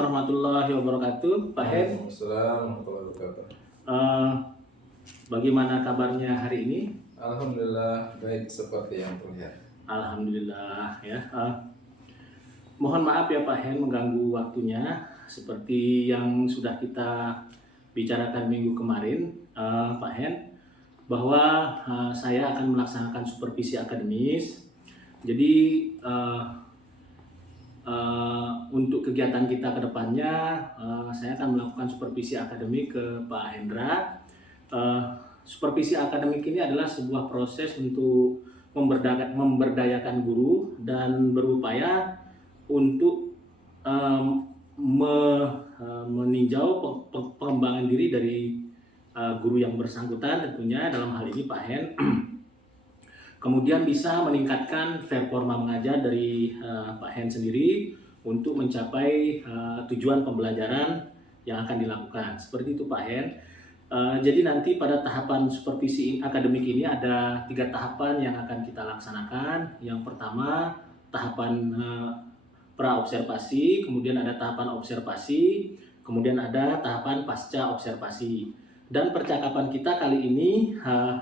warahmatullahi wabarakatuh, Pak Hen. Waalaikumsalam warahmatullahi wabarakatuh. Eh, Bagaimana kabarnya hari ini? Alhamdulillah baik seperti yang terlihat. Alhamdulillah ya. Mohon maaf ya Pak Hen mengganggu waktunya. Seperti yang sudah kita bicarakan minggu kemarin, Pak Hen, bahwa saya akan melaksanakan supervisi akademis. Jadi untuk kegiatan kita ke depannya, saya akan melakukan supervisi akademik ke Pak Hendra. Supervisi akademik ini adalah sebuah proses untuk memberdayakan guru dan berupaya untuk meninjau pengembangan diri dari guru yang bersangkutan, tentunya dalam hal ini Pak Hen. Kemudian bisa meningkatkan performa mengajar dari Pak Hen sendiri untuk mencapai tujuan pembelajaran yang akan dilakukan. Seperti itu Pak Hen. Jadi nanti pada tahapan supervisi akademik ini ada 3 tahapan yang akan kita laksanakan. Yang pertama tahapan pra-observasi, kemudian ada tahapan observasi, kemudian ada tahapan pasca observasi. Dan percakapan kita kali ini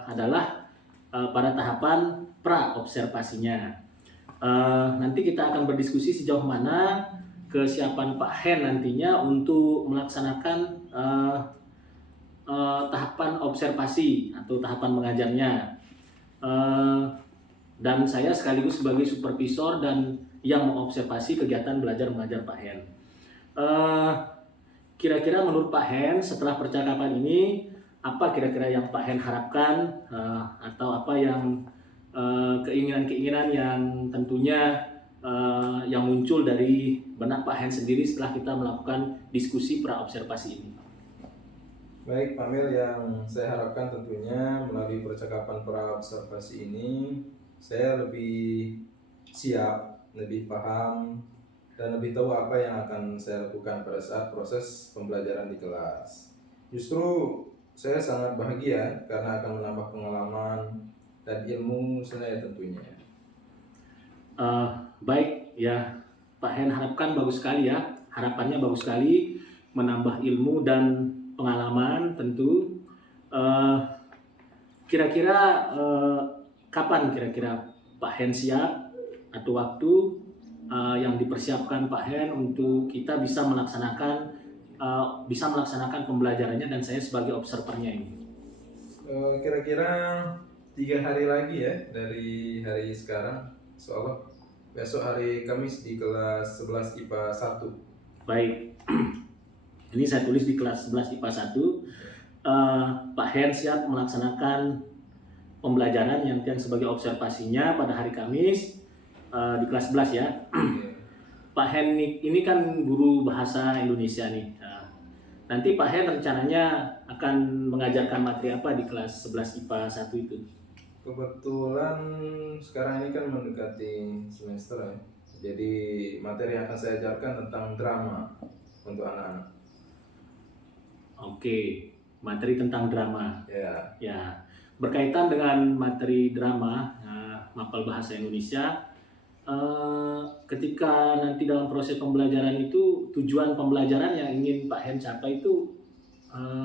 adalah pada tahapan pra-observasinya. Nanti kita akan berdiskusi sejauh mana kesiapan Pak Hen nantinya untuk melaksanakan tahapan observasi atau tahapan mengajarnya. Dan saya sekaligus sebagai supervisor dan yang mengobservasi kegiatan belajar mengajar Pak Hen. Kira-kira menurut Pak Hen setelah percakapan ini, apa kira-kira yang Pak Hen harapkan atau apa yang keinginan-keinginan yang tentunya yang muncul dari benak Pak Hen sendiri setelah kita melakukan diskusi pra-observasi ini? Baik Pak Mil, yang saya harapkan tentunya melalui percakapan pra-observasi ini saya lebih siap, lebih paham, dan lebih tahu apa yang akan saya lakukan pada saat proses pembelajaran di kelas. Justru saya sangat bahagia karena akan menambah pengalaman dan ilmu saya tentunya. Baik ya, Pak Hen harapkan bagus sekali ya. Harapannya bagus sekali, menambah ilmu dan pengalaman tentu. Kira-kira kapan kira-kira Pak Hen siap atau waktu yang dipersiapkan Pak Hen untuk kita bisa melaksanakan pembelajarannya dan saya sebagai observernya ini? Kira-kira 3 hari lagi ya dari hari sekarang, soalnya besok hari Kamis di kelas 11 IPA 1. Baik, ini saya tulis di kelas 11 IPA 1. Pak Hen siap melaksanakan pembelajaran yang sebagai observasinya pada hari Kamis di kelas 11 ya. Pak Hen ini kan guru bahasa Indonesia nih. Nanti Pak Hen rencananya akan mengajarkan materi apa di kelas 11 IPA 1 itu? Kebetulan sekarang ini kan mendekati semester ya. Jadi materi yang akan saya ajarkan tentang drama untuk anak-anak. Oke, materi tentang drama. Ya. Berkaitan dengan materi drama, mapel bahasa Indonesia, ketika nanti dalam proses pembelajaran itu tujuan pembelajaran yang ingin Pak Hen capai itu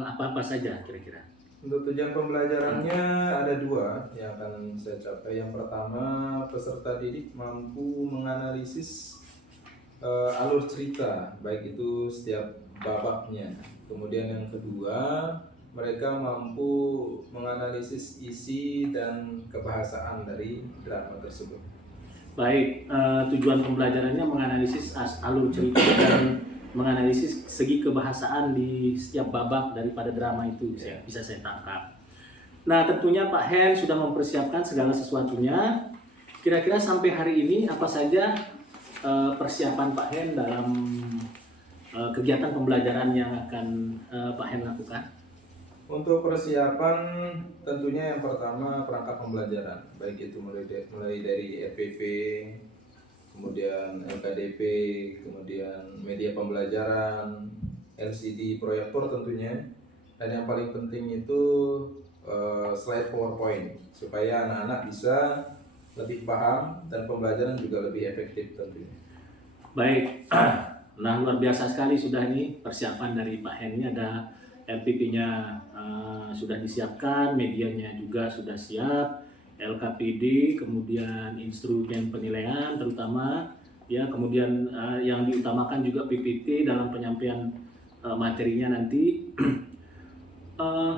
apa-apa saja kira-kira? Untuk tujuan pembelajarannya ada 2 yang akan saya capai. Yang pertama, peserta didik mampu menganalisis alur cerita, baik itu setiap babaknya. Kemudian yang kedua, mereka mampu menganalisis isi dan kebahasaan dari drama tersebut. Baik, tujuan pembelajarannya menganalisis alur cerita dan menganalisis segi kebahasaan di setiap babak daripada drama itu, bisa saya tangkap. Nah, tentunya Pak Hen sudah mempersiapkan segala sesuatunya. Kira-kira sampai hari ini apa saja persiapan Pak Hen dalam kegiatan pembelajaran yang akan Pak Hen lakukan? Untuk persiapan tentunya yang pertama perangkat pembelajaran, baik itu mulai dari RPP, kemudian LKDP, kemudian media pembelajaran, LCD, proyektor tentunya, dan yang paling penting itu slide PowerPoint supaya anak-anak bisa lebih paham dan pembelajaran juga lebih efektif tentunya. Baik, Nah, luar biasa sekali sudah ini persiapan dari Pak Hen. Ini ada LPP-nya sudah disiapkan, medianya juga sudah siap, LKPD, kemudian instrumen penilaian terutama, ya, kemudian yang diutamakan juga PPT dalam penyampaian materinya nanti. Eh,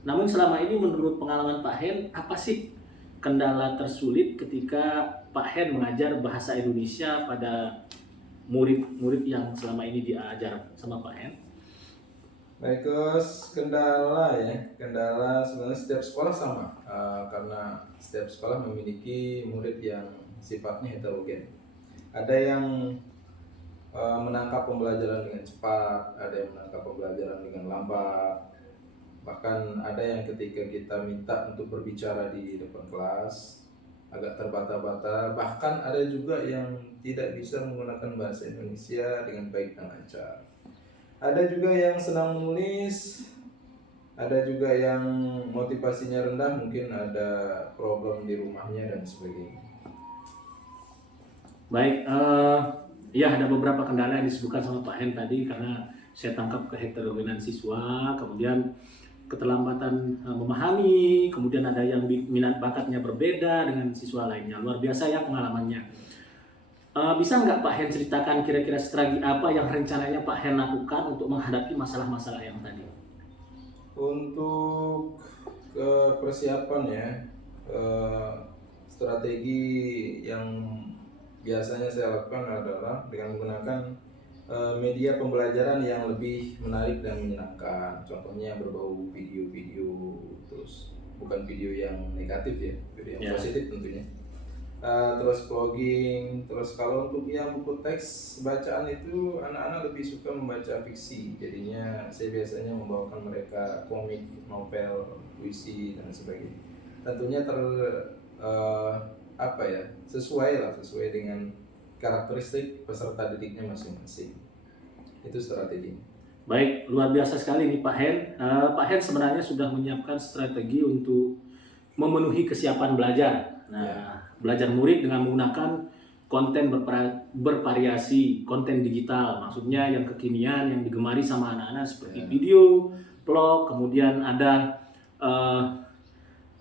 Namun selama ini menurut pengalaman Pak Hen, apa sih kendala tersulit ketika Pak Hen mengajar bahasa Indonesia pada murid-murid yang selama ini diajar sama Pak Hen? Baik, Gus, kendala ya. Kendala sebenarnya setiap sekolah sama, karena setiap sekolah memiliki murid yang sifatnya heterogen. Ada yang menangkap pembelajaran dengan cepat, ada yang menangkap pembelajaran dengan lambat. Bahkan ada yang ketika kita minta untuk berbicara di depan kelas agak terbata-bata. Bahkan ada juga yang tidak bisa menggunakan bahasa Indonesia dengan baik dan lancar. Ada juga yang senang menulis, ada juga yang motivasinya rendah, mungkin ada problem di rumahnya dan sebagainya. Baik, ya ada beberapa kendala yang disebutkan sama Pak Hen tadi karena saya tangkap keheterogenan siswa, kemudian keterlambatan memahami, kemudian ada yang minat bakatnya berbeda dengan siswa lainnya. Luar biasa ya pengalamannya. Bisa nggak Pak Hen ceritakan kira-kira strategi apa yang rencananya Pak Hen lakukan untuk menghadapi masalah-masalah yang tadi? Untuk persiapan ya, strategi yang biasanya saya lakukan adalah dengan menggunakan media pembelajaran yang lebih menarik dan menyenangkan. Contohnya yang berbau video-video, terus bukan video yang negatif ya, video yang positif tentunya. Terus vlogging, terus kalau untuk yang buku teks bacaan itu anak-anak lebih suka membaca fiksi, jadinya saya biasanya membawakan mereka komik, novel, puisi dan sebagainya. Tentunya sesuai dengan karakteristik peserta didiknya masing-masing. Itu strateginya. Baik, luar biasa sekali nih Pak Hen. Pak Hen sebenarnya sudah menyiapkan strategi untuk memenuhi kesiapan belajar. Nah, belajar murid dengan menggunakan konten bervariasi, konten digital, maksudnya yang kekinian, yang digemari sama anak-anak seperti video, vlog, kemudian ada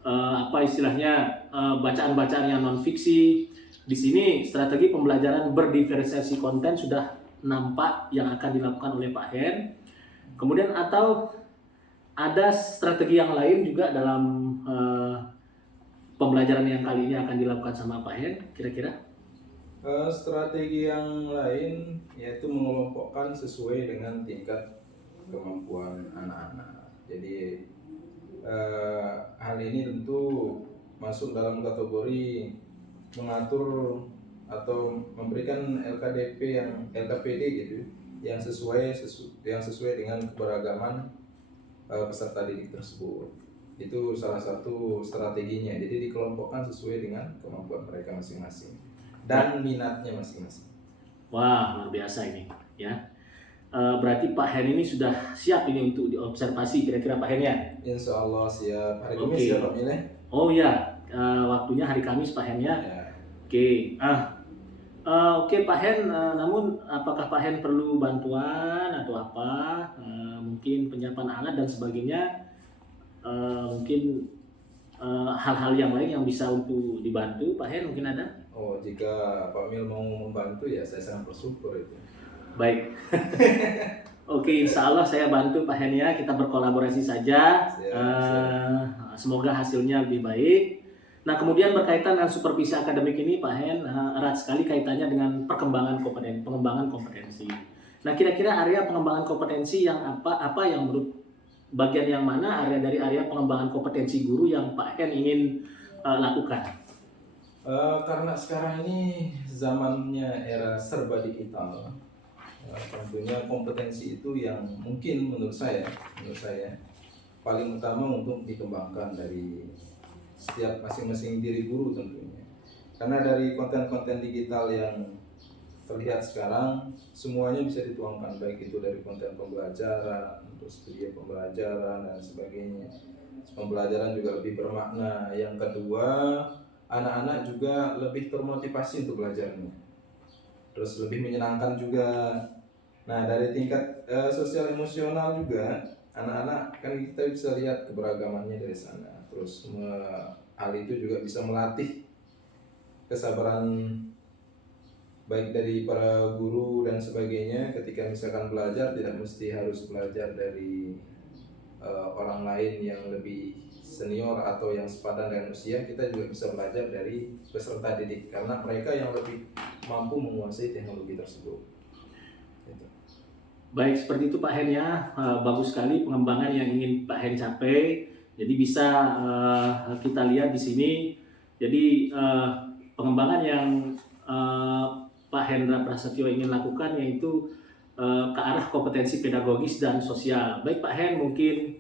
apa istilahnya bacaan-bacaan yang non fiksi. Di sini strategi pembelajaran berdiversifikasi konten sudah nampak yang akan dilakukan oleh Pak Hen. Kemudian atau ada strategi yang lain juga dalam pembelajaran yang kali ini akan dilakukan sama Pak Hen, kira-kira? Strategi yang lain yaitu mengelompokkan sesuai dengan tingkat kemampuan anak-anak. Jadi hal ini tentu masuk dalam kategori mengatur atau memberikan LKPD gitu yang sesuai dengan keberagaman peserta didik tersebut. Itu salah satu strateginya. Jadi dikelompokkan sesuai dengan kemampuan mereka masing-masing dan minatnya masing-masing. Wah, luar biasa ini, ya. Berarti Pak Hen ini sudah siap ini untuk diobservasi kira-kira Pak Hen ya? Insya Allah siap. Hari Kamis ya Pak Mile? Oh ya, waktunya hari Kamis Pak Hen ya? Oke. Oke Pak Hen, namun apakah Pak Hen perlu bantuan atau apa? Mungkin penyiapan alat dan sebagainya, mungkin hal-hal yang lain yang bisa untuk dibantu Pak Hen mungkin ada? Oh, jika Pak Mil mau membantu ya saya sangat bersyukur itu. Baik. Oke, insya Allah saya bantu Pak Hen ya, kita berkolaborasi saja. Siap. Semoga hasilnya lebih baik. Nah, kemudian berkaitan dengan supervisi akademik ini Pak Hen, erat sekali kaitannya dengan pengembangan kompetensi. Nah, kira-kira area pengembangan kompetensi yang apa yang menurut bagian yang mana area pengembangan kompetensi guru yang Pak Hen ingin lakukan? Karena sekarang ini zamannya era serba digital, tentunya kompetensi itu yang mungkin menurut saya paling utama untuk dikembangkan dari setiap masing-masing diri guru tentunya. Karena dari konten-konten digital yang terlihat sekarang semuanya bisa dituangkan, baik itu dari konten pembelajaran, terus video pembelajaran dan sebagainya. Pembelajaran juga lebih bermakna. Yang kedua, anak-anak juga lebih termotivasi untuk belajarnya. Terus lebih menyenangkan juga. Nah, dari tingkat sosial emosional juga, anak-anak kan kita bisa lihat keberagamannya dari sana. Terus hal itu juga bisa melatih kesabaran baik dari para guru dan sebagainya. Ketika misalkan belajar, tidak mesti harus belajar dari orang lain yang lebih senior atau yang sepadan dengan usia. Kita juga bisa belajar dari peserta didik karena mereka yang lebih mampu menguasai teknologi tersebut. Gitu. Baik, seperti itu Pak Hen ya. Bagus sekali pengembangan yang ingin Pak Hen capai. Jadi bisa kita lihat di sini. Jadi pengembangan yang Pak Hendra Prasetyo ingin lakukan yaitu ke arah kompetensi pedagogis dan sosial. Baik Pak Hen, mungkin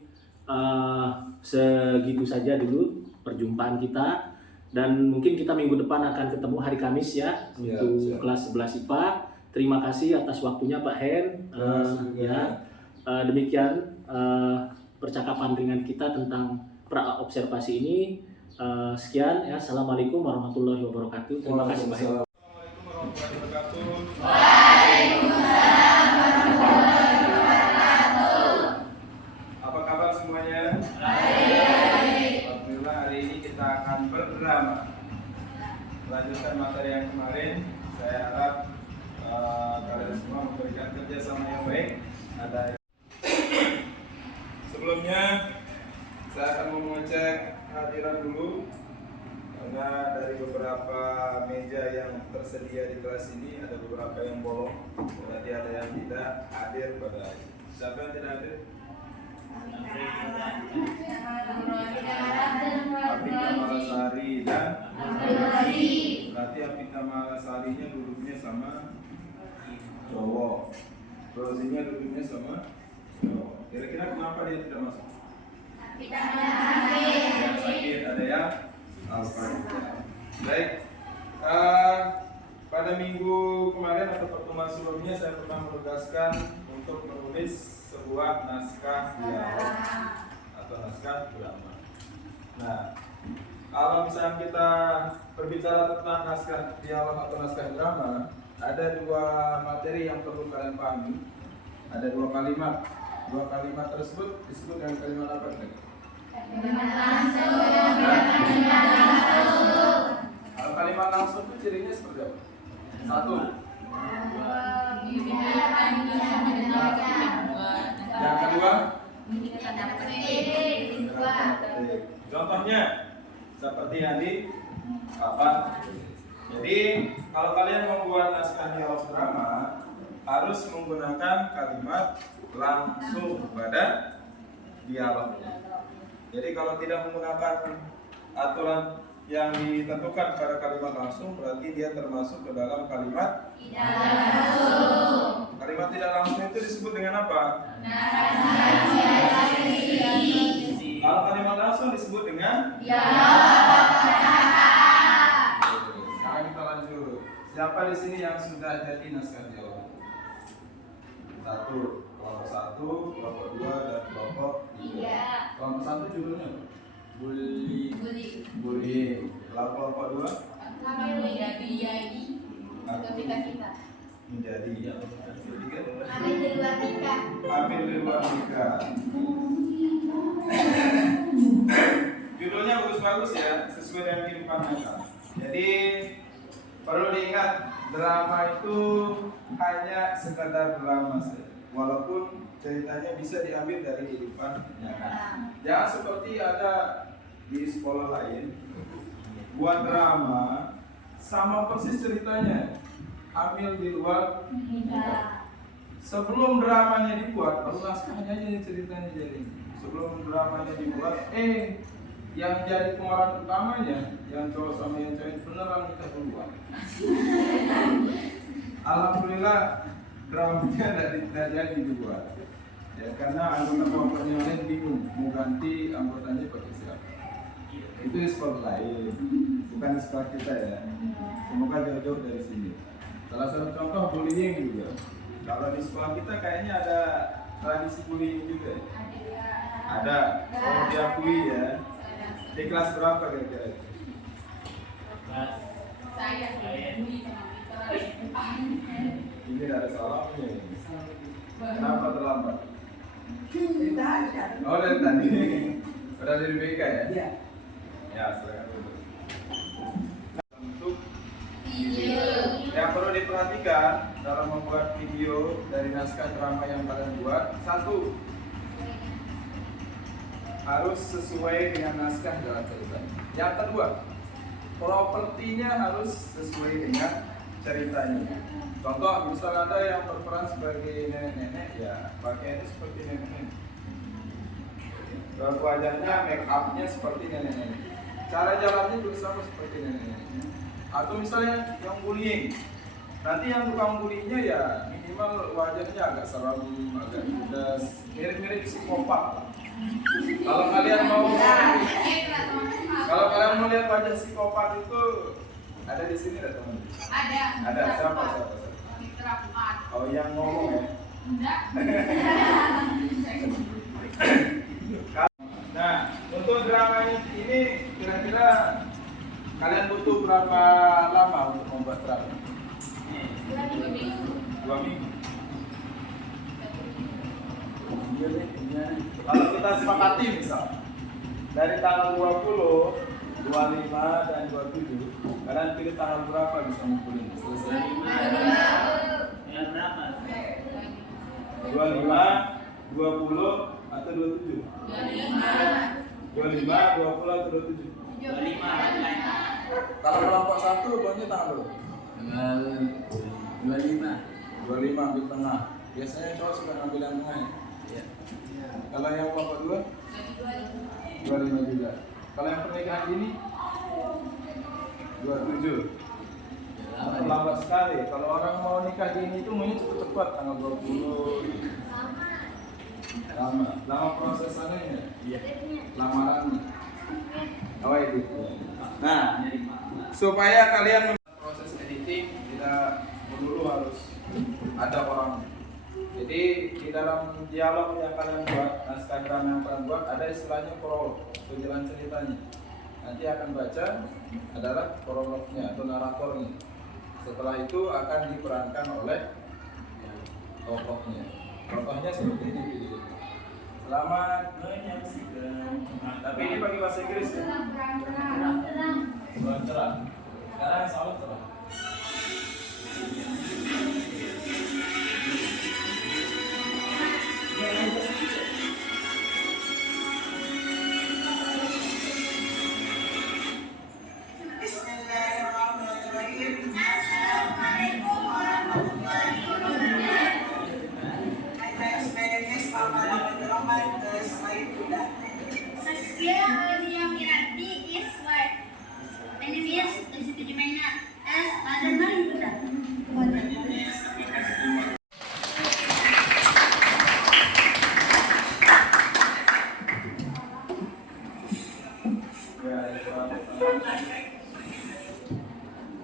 segitu saja dulu perjumpaan kita. Dan mungkin kita minggu depan akan ketemu hari Kamis ya untuk kelas 11 IPA. Terima kasih atas waktunya Pak Hen. Demikian percakapan ringan kita tentang pra observasi ini. Sekian ya. Assalamualaikum warahmatullahi wabarakatuh. Terima kasih Pak Hen. Assalamualaikum warahmatullahi wabarakatuh. Waalaikumsalam warahmatullahi wabarakatuh. Apa kabar semuanya? Baik. Alhamdulillah, hari ini kita akan berdrama. Melanjutkan materi yang kemarin. Saya harap kalian semua memberikan kerjasama yang baik. Sebelumnya saya akan mengecek hadiran dulu karena dari beberapa meja yang tersedia di kelas ini ada beberapa yang bolong, berarti ada yang tidak hadir pada siapa yang tidak hadir? Apita Malasari dan berarti Apita Malasarinya duduknya sama cowok, Rosinya duduknya sama cowok. Kira-kira kenapa dia tidak masuk? Yang sakit ada yang alfa. Baik. Pada minggu kemarin atau pertemuan sebelumnya saya pernah menugaskan untuk menulis sebuah naskah dialog atau naskah drama. Nah, kalau misalnya kita berbicara tentang naskah dialog atau naskah drama, ada dua materi yang perlu kalian pahami. Ada dua kalimat. Dua kalimat tersebut disebut dengan kalimat apa nih? Kalau kalimat langsung itu cirinya seperti apa? Satu. Yang kedua? Contohnya seperti yang di apa? Jadi kalau kalian membuat naskah dialog drama harus menggunakan kalimat langsung pada dialog. Jadi kalau tidak menggunakan aturan yang ditentukan pada kalimat langsung, berarti dia termasuk ke dalam kalimat tidak langsung. Kalimat tidak langsung itu disebut dengan apa? Narasi. Kalau kalimat langsung disebut dengan dialog. Sekarang kita lanjut. Siapa di sini yang sudah jadi naskah dialog? Satu, kelompok satu, kelompok dua, dan kelompok tiga. Kelompok satu judulnya apa? Bullying. Lalu kelompok dua? Menjadi. Ketiga? Ambil di luar nikah. Judulnya bagus-bagus ya, sesuai dengan kehidupan nyata. Jadi perlu diingat, drama itu hanya sekadar drama saja, walaupun ceritanya bisa diambil dari kehidupan nyata. Jangan seperti ada di sekolah lain buat drama sama persis ceritanya, ambil di luar nikah. Sebelum dramanya dibuat, baru naskahnya aja ceritanya jadi. Sebelum dramanya dibuat, yang jadi pemeran utamanya, yang cowok sama yang cewek beneran nikah duluan. Alhamdulillah dramanya tidak jadi dibuat. Ya, karena anggota kelompok yang lain bingung mau ganti anggotanya pakai siapa. Itu di sekolah lain, bukan di sekolah kita ya. Semoga jauh-jauh dari sini. Salah satu contoh bullying juga. Kalau di sekolah kita kayaknya ada tradisi bullying juga. Ada, kalau diakui ya. Di kelas berapa kira-kira? Saya ini ada salahnya. Kenapa terlambat? Dari tadi kan? Oh dari tadi. Udah dari BK ya? Iya. Ya, silakan dulu. Untuk Video. yang perlu diperhatikan dalam membuat video dari naskah drama yang kalian buat, satu, harus sesuai dengan naskah jalan cerita. Yang kedua, propertinya harus sesuai dengan ceritanya. Contoh, misal ada yang berperan sebagai nenek-nenek, ya pakaiannya seperti nenek-nenek. Terus wajahnya, make upnya seperti nenek-nenek. Cara jalannya juga sama seperti nenek-nenek. Atau misalnya yang bullying, nanti yang tukang bullyingnya ya minimal wajahnya agak serem, agak judes, mirip-mirip psikopat. Kalau kalian mau lihat wajah psikopat itu ada di sini ada teman. Ada siapa? Oh yang ngomong ya. Nah untuk drama ini kira-kira kalian butuh berapa lama untuk membuat drama? 2 minggu. Kalau kita sepakati misal dari tanggal 20, 25 dan 27, kalian pilih tanggal berapa bisa ngumpulin selesai? Dengan berapa? 25, 20 atau 27? 25, 20 atau 27? 25. Kalau kelompok 1 bonnya tanggal berapa? Tanggal 25. 25 ambil tengah. Biasanya cowok suka ngambil yang tengah ya? Iya. Kalau yang kelompok 2? 25 juga. Kalau yang pernikahan dini? 27. Lambat sekali. Kalau orang mau nikah dini itu maunya cepet-cepet tanggal 20. Lama prosesannya ya? Iya. Lamarannya. Oh itu. Nah, supaya kalian proses editing tidak melulu harus ada orang. Jadi di dalam dialog yang kalian buat, naskah drama yang kalian buat, ada istilahnya prolog, penjelasan ceritanya. Nanti akan baca adalah prolognya atau naratornya. Setelah itu akan diperankan oleh tokohnya. Contohnya seperti ini video. Selamat menyaksikan. Nah, tapi ini pakai bahasa Inggris ya. Kurang cerah. Sekarang salut cerah. Saskia Aulia Mirati is what? Enemies is di mana? Ada mana sudah?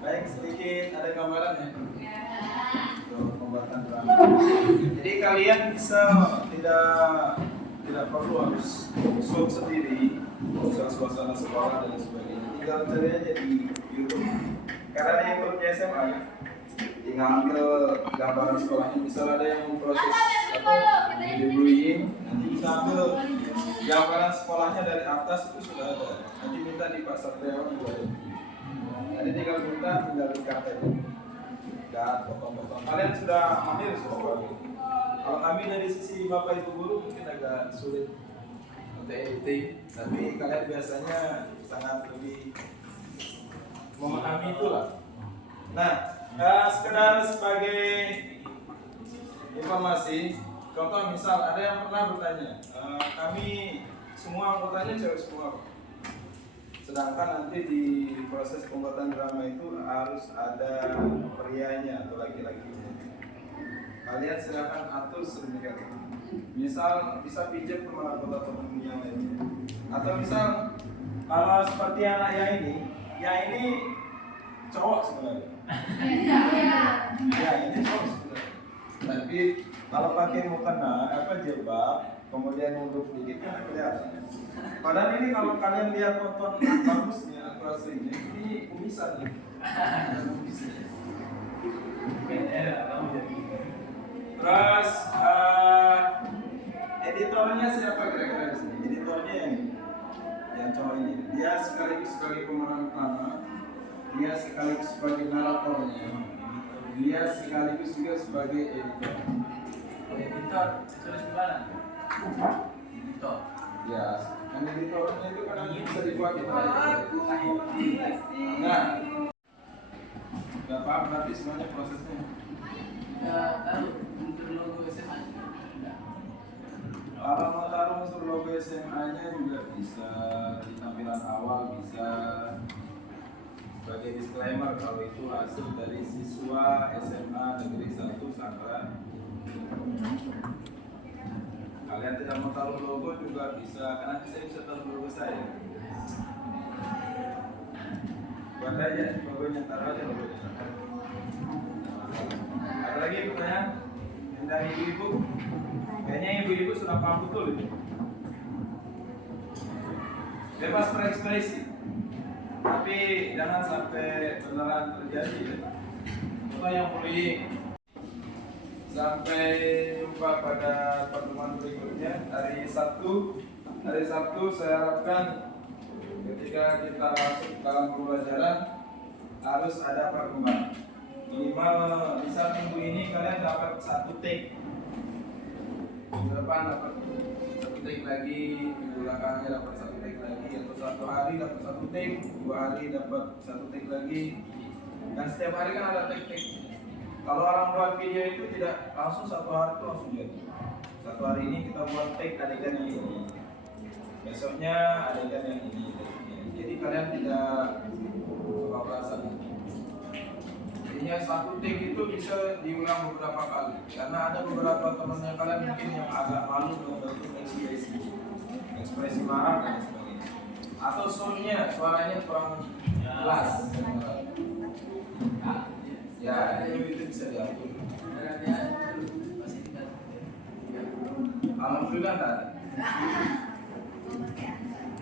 Baik, sedikit ada gambaran ya untuk pembuatan drama. Jadi kalian bisa tidak perlu harus shoot sendiri, suasana sekolah dan sebagainya. Tinggal cari aja di YouTube. Karena di YouTube-nya SMA ya. Tinggal ambil gambaran sekolahnya. Misal ada yang memproses video bullying, nanti bisa ambil gambaran sekolahnya dari atas itu sudah ada. Nanti minta di Pak Satriawan juga ada. Jadi tinggal minta, tinggal ikat aja. Ikat, potong-potong. Kalian sudah mahir semua. Kalau kami dari sisi Bapak Ibu Guru mungkin agak sulit untuk editing, tapi kalian biasanya sangat lebih memahami itulah. Nah, sekedar sebagai informasi, contoh misal ada yang pernah bertanya, kami semua anggotanya cewek semua, sedangkan nanti di proses pembuatan drama itu harus ada prianya atau laki-lakinya. Kalian silakan atur sedemikian. Misal bisa pinjam teman anggota yang lainnya. Atau misal kalau seperti anak yang ini cowok sebenarnya. Ya ini cowok sebenarnya. Tapi kalau pakai mukena jilbab, kemudian mundur sedikit kan kelihatan. Padahal ini kalau kalian lihat nonton bagusnya atau aslinya ini kumisan. Terus ini. Dia sekaligus sebagai pemeran utama, dia sekaligus sebagai naratornya, dia sekaligus juga sebagai editor. Editor, tulis di mana? Editor. Ya, kan editornya itu kan bisa dibuat kita. Nah, nggak paham berarti semuanya prosesnya. Ya, taruh unsur logo SMA. Enggak. Kalau mau taruh unsur logo SMA-nya juga bisa di tampilan awal, bisa sebagai disclaimer kalau itu hasil dari siswa SMA Negeri 1 Sangkalan. Kalian tidak mau taruh logo juga bisa, karena nanti saya bisa taruh logo saya. Buat aja logonya, taruh aja logonya. Ada lagi pertanyaan? Yang dari ibu-ibu? Kayaknya ibu-ibu sudah paham betul ini. Bebas berekspresi, tapi jangan sampai beneran terjadi ya. Coba yang bullying. Sampai jumpa pada pertemuan berikutnya hari Sabtu. Hari Sabtu saya harapkan ketika kita masuk dalam pembelajaran harus ada perkembangan. Minimal di saat minggu ini kalian dapat 1 take. Minggu depan dapat 1 take lagi, minggu belakangnya dapat 1 take lagi, atau 1 hari dapat 1 take, 2 hari dapat 1 take lagi. Dan setiap hari kan ada take-take. Kalau orang buat video itu tidak langsung 1 hari itu langsung jadi. 1 hari ini kita buat take adegan yang ini, besoknya adegan yang ini. Jadi kalian tidak kebablasan. Jadinya 1 take itu bisa diulang beberapa kali. Karena ada beberapa temannya kalian mungkin yang agak malu membentuk ekspresi marah dan sebagainya. Atau soundnya, suaranya kurang jelas. Ya, itu bisa diatur. Alhamdulillah tak.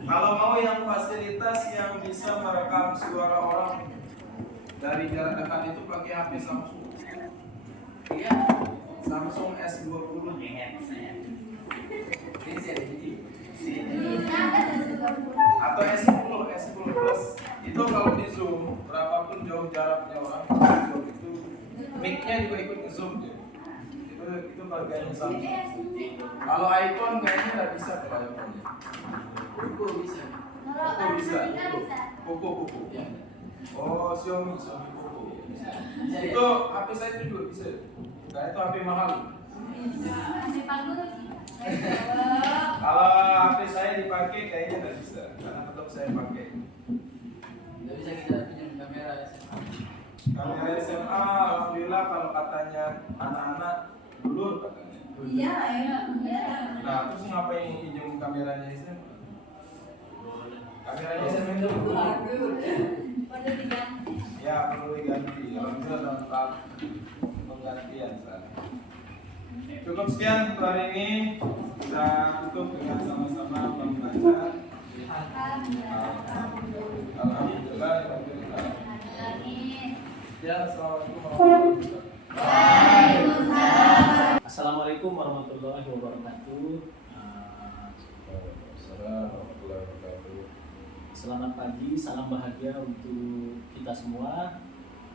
Kalau mau yang fasilitas yang bisa merekam suara orang dari jarak dekat itu pakai HP Samsung. Iya. Samsung S20. Atau S10 Plus. Itu kalau di zoom, berapapun jauh jaraknya orang, zoom itu mic-nya juga ikut zoom dia. Itu bagiannya Samsung. Kalau iPhone kayaknya nggak bisa kalau iPhone. Buku bisa. Poco bisa. Poco. Ya. Oh, Xiaomi Poco. Bisa Itu HP saya itu juga bisa. Nah, itu HP mahal. Kalau HP saya dipakai kayaknya nggak bisa, karena tetap saya pakai. Nggak bisa kita pinjam kamera SMA. Kamera SMA, alhamdulillah kalau katanya anak-anak dulu katanya. Iya. Nah, terus ngapain pinjam kameranya SMA? Kameranya SMA itu Perlu diganti. ya perlu diganti. Alhamdulillah dalam tahap penggantian sekarang. Cukup sekian untuk hari ini. Kita tutup dengan sama-sama membaca. Alhamdulillah. Ya, assalamualaikum warahmatullahi wabarakatuh. Assalamualaikum warahmatullahi wabarakatuh. Selamat pagi, salam bahagia untuk kita semua,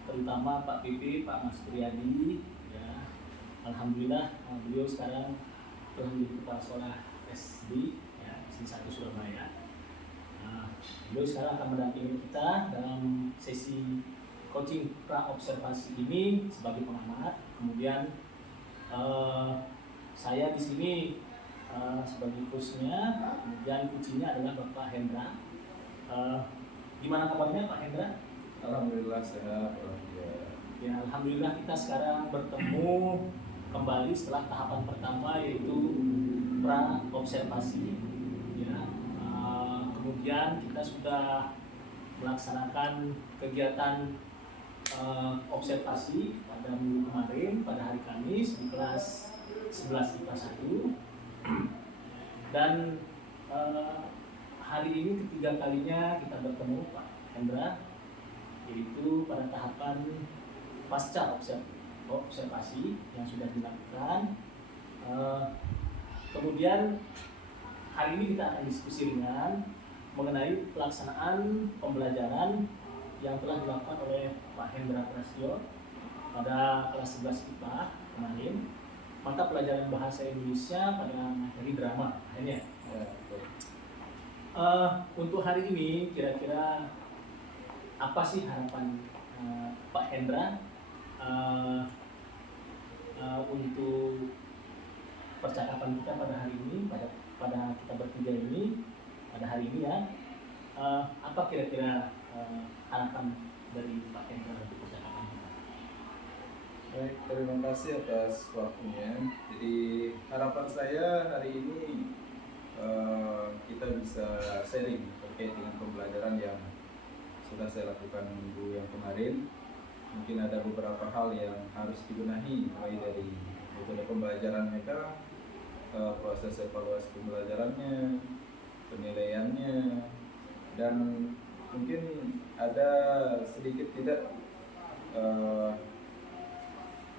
terutama Pak Pipi, Pak Mas Priyadi. Ya, alhamdulillah beliau sekarang telah menjadi kepala sekolah SD ya, di 1 Surabaya. Beliau sekarang akan mendampingi kita dalam sesi coaching pra observasi ini sebagai pengamat. Kemudian saya di sini sebagai coachnya, kemudian coachingnya adalah Bapak Hendra. Gimana kabarnya Pak Hendra? Alhamdulillah sehat. Ya, alhamdulillah kita sekarang bertemu kembali setelah tahapan pertama yaitu pra observasi. Ya, kemudian kita sudah melaksanakan kegiatan observasi pada minggu kemarin pada hari Kamis di kelas 11 IPA 1 dan hari ini ketiga kalinya kita bertemu Pak Hendra, yaitu pada tahapan pasca observasi yang sudah dilakukan. Kemudian hari ini kita akan diskusi ringan mengenai pelaksanaan pembelajaran yang telah dilakukan oleh Pak Hendra Prasyo pada kelas 11 IPA kemarin, mata pelajaran bahasa Indonesia pada materi drama. Akhirnya, Ya, betul. untuk hari ini kira-kira apa sih harapan Pak Hendra untuk percakapan kita pada hari ini, pada kita bertiga ini pada hari ini ya? Apa kira-kira harapan dari Pak Hendra untuk percakapan kita? Baik, terima kasih atas waktunya. Jadi harapan saya hari ini kita bisa sharing terkait dengan pembelajaran yang sudah saya lakukan minggu yang kemarin. Mungkin ada beberapa hal yang harus dibenahi, mulai dari metode pembelajaran mereka, proses evaluasi pembelajarannya, penilaiannya, dan mungkin ada sedikit tidak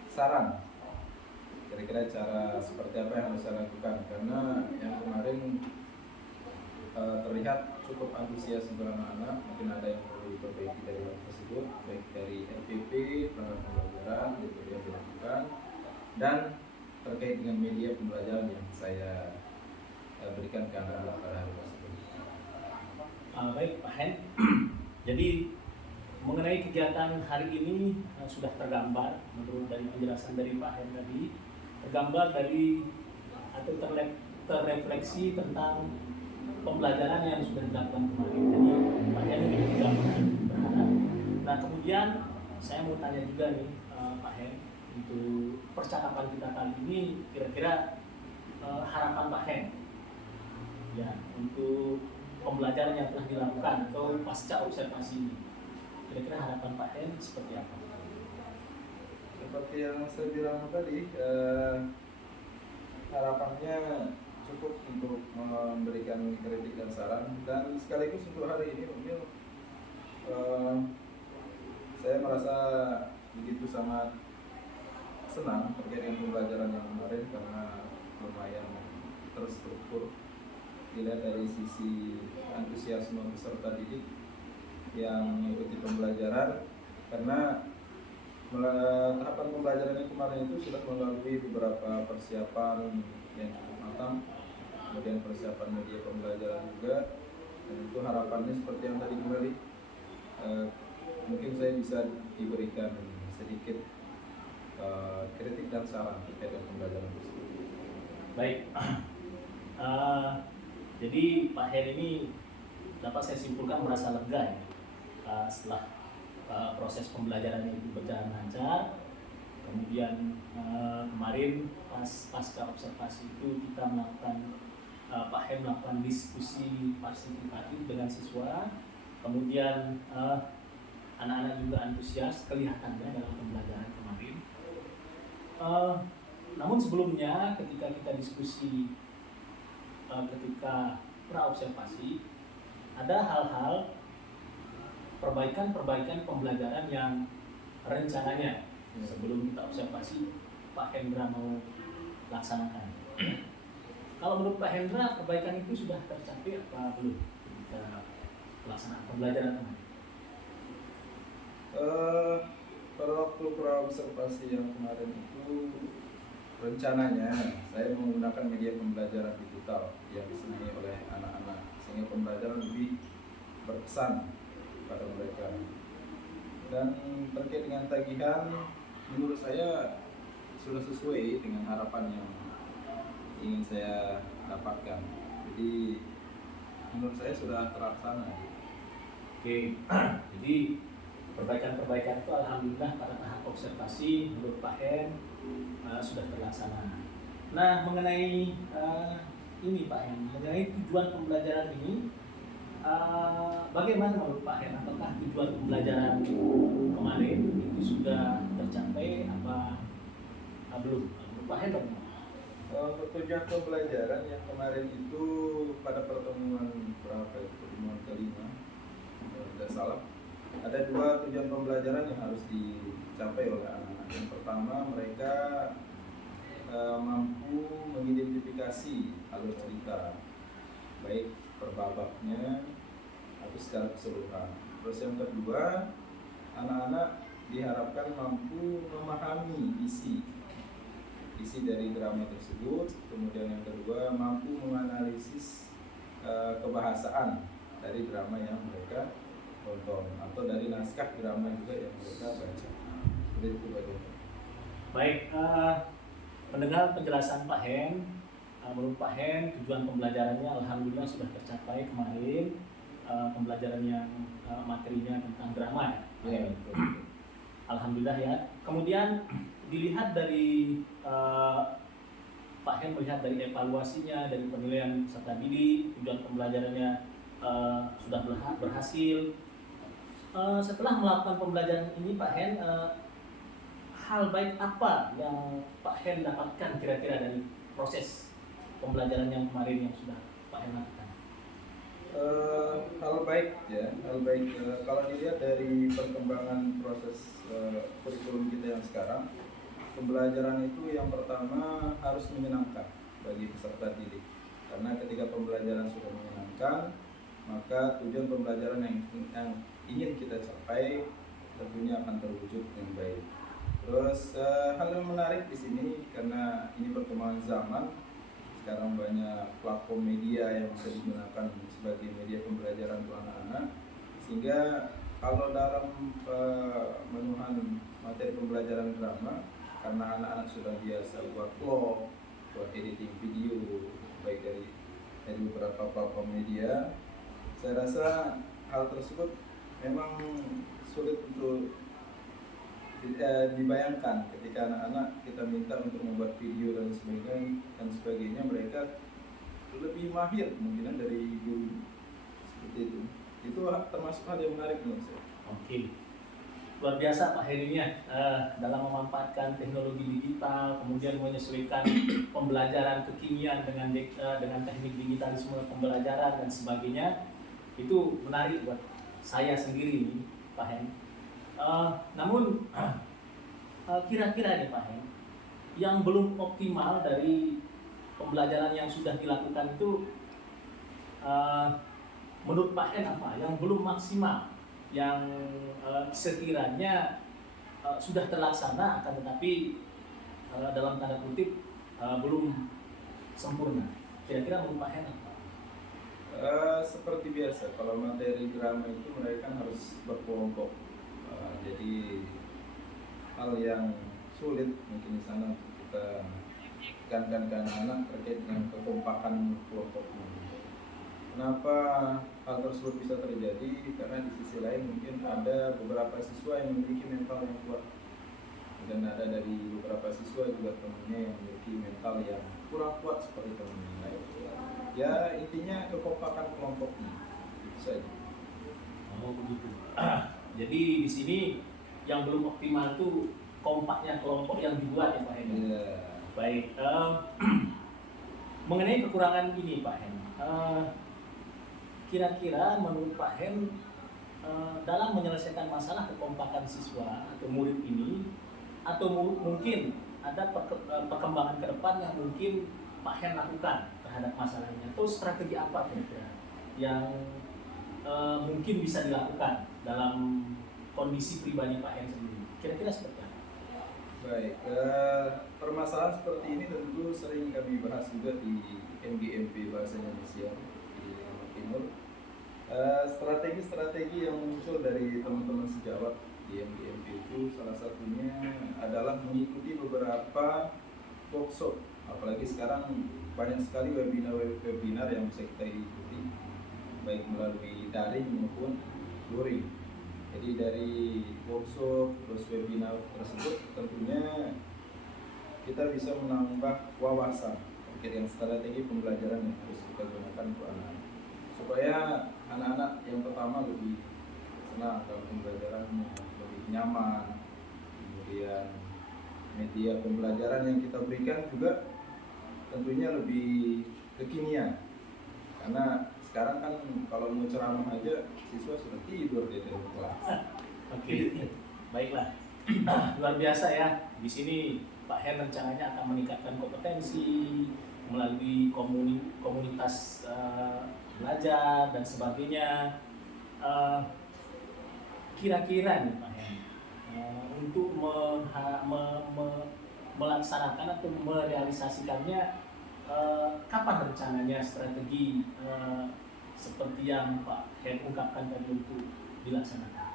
saran kira-kira cara seperti apa yang harus saya lakukan, karena yang kemarin terlihat cukup antusias untuk anak-anak. Mungkin ada yang perlu diperbaiki dari hal tersebut, baik dari LPP, pelanggan pembelajaran itu yang dilakukan, dan terkait dengan media pembelajaran yang saya berikan ke anak-anak pada hari tersebut. Baik Pak Hen, jadi mengenai kegiatan hari ini sudah tergambar menurut dari penjelasan dari Pak Hen tadi, tergambar dari atau terrefleksi tentang pembelajaran yang sudah dilakukan kemarin. Jadi Pak Hen memiliki gambaran berharap. Nah kemudian saya mau tanya juga nih Pak Hen, untuk percakapan kita kali ini kira-kira harapan Pak Hen ya untuk pembelajaran yang telah dilakukan atau pasca observasi ini, kira-kira harapan Pak Hen seperti apa? Seperti yang saya bilang tadi, harapannya cukup untuk memberikan kritik dan saran, dan sekaligus untuk hari ini mungkin saya merasa begitu sangat senang terkait dengan pembelajaran yang kemarin, karena lumayan terstruktur dilihat dari sisi antusiasme peserta didik yang mengikuti pembelajaran, karena tahapan pembelajaran yang kemarin itu sudah melalui beberapa persiapan yang cukup matang, kemudian persiapan media pembelajaran juga, dan itu harapannya seperti yang tadi kembali mungkin saya bisa diberikan sedikit kritik dan saran terkait dengan pembelajaran tersebut. Baik, jadi Pak Hen ini dapat saya simpulkan merasa lega ya, setelah proses pembelajaran itu berjalan lancar. Kemudian kemarin pasca observasi itu kita melakukan Pak Hen melakukan diskusi partisipatif dengan siswa. Kemudian anak-anak juga antusias kelihatannya dalam pembelajaran kemarin. Namun sebelumnya ketika kita diskusi, ketika pra-observasi, ada hal-hal perbaikan pembelajaran yang rencananya sebelum kita observasi Pak Hendra mau laksanakan. Kalau menurut Pak Hendra, perbaikan itu sudah tercapai apa belum ketika pelaksanaan pembelajaran kemarin? Pada waktu pra-observasi yang kemarin itu, rencananya saya menggunakan media pembelajaran digital yang disenangi oleh anak-anak, sehingga pembelajaran lebih berkesan pada mereka. Dan terkait dengan tagihan, menurut saya sudah sesuai dengan harapan yang ingin saya dapatkan. Jadi menurut saya sudah terlaksana. Oke, jadi perbaikan itu alhamdulillah pada tahap observasi menurut Pak Hen sudah terlaksana. Nah mengenai ini Pak Hen, mengenai tujuan pembelajaran ini, bagaimana menurut Pak Hen? Apakah tujuan pembelajaran kemarin itu sudah tercapai apa belum? Menurut Pak Hen bagaimana? Tujuan pembelajaran yang kemarin itu pada pertemuan pertemuan kelima, kalau tidak salah, ada dua tujuan pembelajaran yang harus dicapai oleh anak-anak. Yang pertama, mereka mampu mengidentifikasi alur cerita, baik per babaknya atau secara keseluruhan. Terus yang kedua, anak-anak diharapkan mampu memahami isi dari drama tersebut. Kemudian yang kedua, mampu menganalisis kebahasaan dari drama yang mereka tonton atau dari naskah drama juga yang mereka baca. Seperti itu Pak Dokter. Baik, mendengar penjelasan Pak Hen, menurut Pak Hen tujuan pembelajarannya alhamdulillah sudah tercapai kemarin. Pembelajaran yang materinya tentang drama ya. Ya, betul. Alhamdulillah ya. Kemudian dilihat dari Pak Hen melihat dari evaluasinya, dari penilaian peserta didik, tujuan pembelajarannya sudah berhasil. Setelah melakukan pembelajaran ini Pak Hen, hal baik apa yang Pak Hen dapatkan kira-kira dari proses pembelajaran yang kemarin yang sudah Pak Hen lakukan? Hal baik ya, kalau dilihat dari perkembangan proses kurikulum kita yang sekarang, pembelajaran itu yang pertama harus menyenangkan bagi peserta didik, karena ketika pembelajaran sudah menyenangkan, maka tujuan pembelajaran yang ingin kita capai tentunya akan terwujud dengan baik. Terus hal yang menarik di sini karena ini perkembangan zaman. Sekarang banyak platform media yang bisa digunakan sebagai media pembelajaran untuk anak-anak, sehingga kalau dalam pemenuhan materi pembelajaran drama, karena anak-anak sudah biasa buat vlog, buat editing video, baik dari beberapa platform media, saya rasa hal tersebut memang sulit untuk dibayangkan ketika anak-anak kita minta untuk membuat video dan sebagainya, mereka lebih mahir kemungkinan dari guru, seperti itu. Itu termasuk hal yang menarik menurut saya. Oke, luar biasa Pak Herinya dalam memanfaatkan teknologi digital, kemudian menyesuaikan pembelajaran kekinian dengan teknik digitalisme pembelajaran dan sebagainya. Itu menarik buat saya sendiri nih Pak Hen. Namun kira-kira nih Pak Hen, yang belum optimal dari pembelajaran yang sudah dilakukan itu menurut Pak Hen apa? Yang belum maksimal, yang sekiranya sudah terlaksana akan tetapi dalam tanda kutip belum sempurna. Kira-kira menurut Pak Hen apa? Seperti biasa, kalau materi drama itu mereka harus berkelompok. Jadi hal yang sulit mungkin di sana untuk kita tekankan ke anak-anak terkait dengan kekompakan kelompoknya. Kenapa hal tersebut bisa terjadi? Karena di sisi lain mungkin ada beberapa siswa yang memiliki mental yang kuat, dan ada dari beberapa siswa juga temannya yang memiliki mental yang kurang kuat seperti temannya lain. Ya intinya kekompakan kelompoknya itu saja. Oh begitu. Jadi di sini yang belum optimal itu kompaknya kelompok yang dibuat ya Pak Hen. Yeah. Baik. Mengenai kekurangan ini Pak Hen, kira-kira menurut Pak Hen dalam menyelesaikan masalah kekompakan siswa atau murid ini, atau mungkin ada perkembangan ke depan yang mungkin Pak Hen lakukan terhadap masalahnya, atau strategi apa kira-kira yang mungkin bisa dilakukan dalam kondisi pribadi Pak Hen sendiri, kira-kira seperti apa? Baik, permasalahan seperti ini tentu sering kami bahas juga di MGMP Bahasa Indonesia di Jawa Timur. Strategi-strategi yang muncul dari teman-teman sejawat di MGMP itu salah satunya adalah mengikuti beberapa workshop. Apalagi sekarang banyak sekali webinar yang bisa kita ikuti, baik melalui daring maupun luring. Jadi dari workshop terus webinar tersebut tentunya kita bisa menambah wawasan terkait dengan strategi pembelajaran yang harus kita gunakan untuk anak-anak, supaya anak-anak yang pertama lebih senang dalam pembelajarannya, lebih nyaman. Kemudian media pembelajaran yang kita berikan juga tentunya lebih kekinian, karena sekarang kan kalau mau ceramah aja siswa sudah tidur di dalam kelas. Oke, baiklah. Luar biasa ya. Di sini Pak Hen rencananya akan meningkatkan kompetensi melalui komunitas belajar dan sebagainya. eh, kira-kira nih Pak Hen, untuk melaksanakan atau merealisasikannya, kapan rencananya strategi seperti yang Pak Hen ungkapkan tadi untuk dilaksanakan?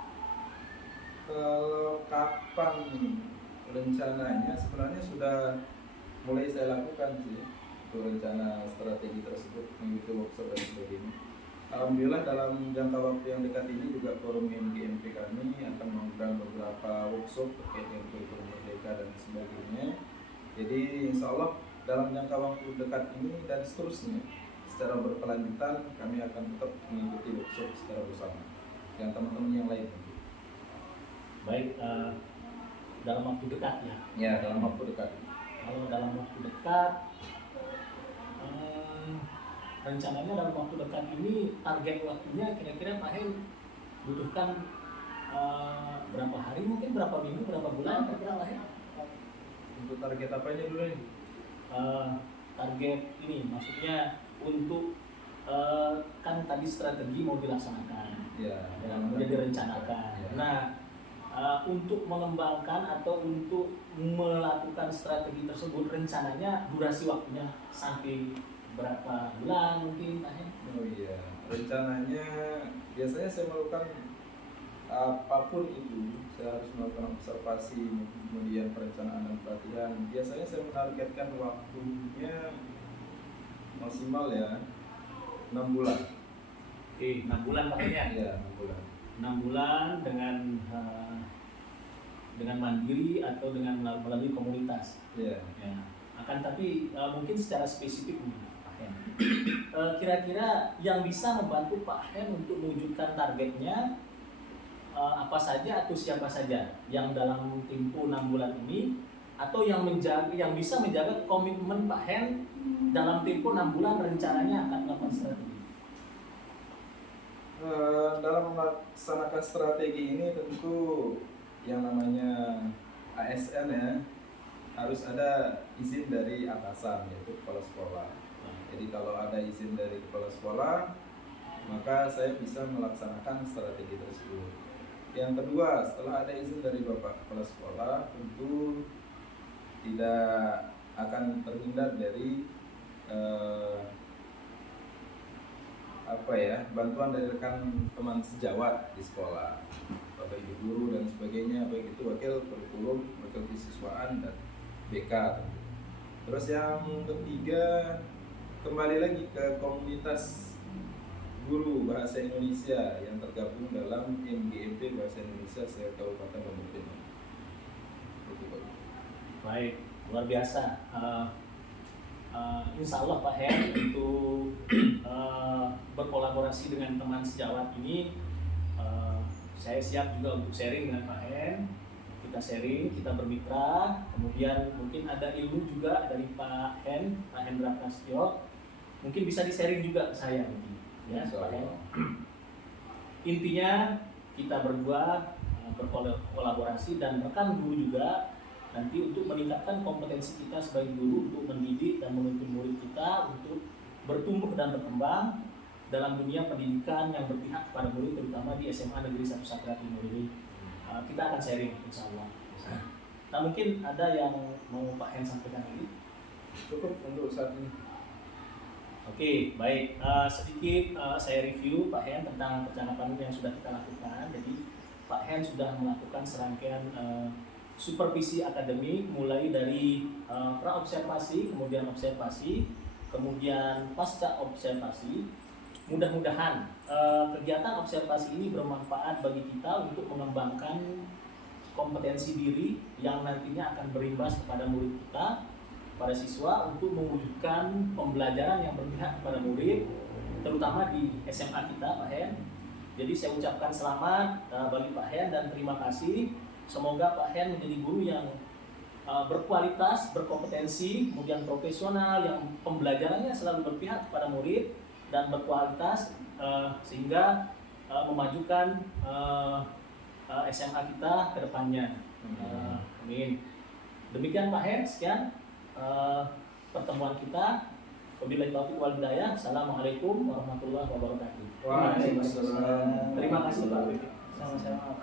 Kalau kapan rencananya sebenarnya sudah mulai saya lakukan sih untuk rencana strategi tersebut, mengikuti workshop dan sebagainya. Alhamdulillah dalam jangka waktu yang dekat ini juga forum MGMP kami akan mengundang beberapa workshop terkait dengan kurikulum merdeka dan sebagainya. Jadi insya Allah dalam jangka waktu dekat ini dan seterusnya secara berkelanjutan kami akan tetap mengikuti workshop secara bersama dengan teman-teman yang lain. Baik, dalam waktu dekat ya. Ya, dalam waktu dekat. Kalau dalam waktu dekat, rencananya dalam waktu dekat ini target waktunya kira-kira Pak Hen butuhkan berapa hari, mungkin berapa minggu, berapa bulan kira-kira Pak Hen? Untuk target apanya dulu nih? Target ini maksudnya untuk kan tadi strategi mau dilaksanakan, Ya, kemudian direncanakan. Ya. Nah, untuk mengembangkan atau untuk melakukan strategi tersebut rencananya durasi waktunya sampai berapa bulan mungkin Pak Hen? Oh iya, rencananya biasanya saya melakukan apapun itu, saya harus melakukan observasi, kemudian perencanaan dan pelatihan. Biasanya saya menargetkan waktunya maksimal ya 6 bulan. Oke, 6 bulan Pak Hen ya? Iya, 6 bulan. 6 bulan dengan mandiri atau dengan melalui komunitas. Iya. Ya. Akan tapi mungkin secara spesifik nih, Pak Hen. Kira-kira yang bisa membantu Pak Hen untuk mewujudkan targetnya apa saja atau siapa saja yang dalam tempo 6 bulan ini, atau yang bisa menjaga komitmen Pak Hen dalam tempo 6 bulan rencananya akan melakukan strategi. Dalam melaksanakan strategi ini tentu yang namanya ASN ya harus ada izin dari atasan, yaitu kepala sekolah. Jadi kalau ada izin dari kepala sekolah, maka saya bisa melaksanakan strategi tersebut. Yang kedua, setelah ada izin dari Bapak Kepala Sekolah, tentu tidak akan terhindar dari bantuan dari rekan teman sejawat di sekolah, Bapak Ibu guru dan sebagainya, baik itu wakil kurikulum, wakil kesiswaan dan BK. Terus yang ketiga, kembali lagi ke komunitas guru bahasa Indonesia yang tergabung dalam MGMP Bahasa Indonesia se-Kabupaten Lombok Timur. Baik, luar biasa. Insya Allah Pak Hen untuk berkolaborasi dengan teman sejawat ini, saya siap juga untuk sharing dengan Pak Hen. Kita sharing, kita bermitra, kemudian mungkin ada ilmu juga dari Pak Hendra Prasetyo, mungkin bisa di-sharing juga ke saya mungkin, ya Pak Hen. Intinya kita berdua berkolaborasi dan rekan guru juga nanti untuk meningkatkan kompetensi kita sebagai guru untuk mendidik dan menuntun murid kita untuk bertumbuh dan berkembang dalam dunia pendidikan yang berpihak kepada murid, terutama di SMA Negeri 1 Sakra Timur ini. Kita akan sharing insya Allah. Nah mungkin ada yang mau Pak Hen sampaikan lagi? Cukup untuk saat ini. Oke, baik. Sedikit saya review Pak Hen tentang percakapan yang sudah kita lakukan. Jadi Pak Hen sudah melakukan serangkaian supervisi akademik, mulai dari pra-observasi, kemudian observasi, kemudian pasca observasi. Mudah-mudahan kegiatan observasi ini bermanfaat bagi kita untuk mengembangkan kompetensi diri yang nantinya akan berimbas kepada murid kita, pada siswa, untuk mewujudkan pembelajaran yang berpihak kepada murid, terutama di SMA kita Pak Hen. Jadi saya ucapkan selamat bagi Pak Hen dan terima kasih. Semoga Pak Hen menjadi guru yang berkualitas, berkompetensi, kemudian profesional, yang pembelajarannya selalu berpihak kepada murid dan berkualitas, sehingga memajukan SMA kita ke depannya. Amin. Demikian Pak Hen, sekian pertemuan kita. Wabillahi taufiq wal hidayah. Assalamualaikum warahmatullahi wabarakatuh. Waalaikumsalam. Terima kasih Pak. Sama-sama.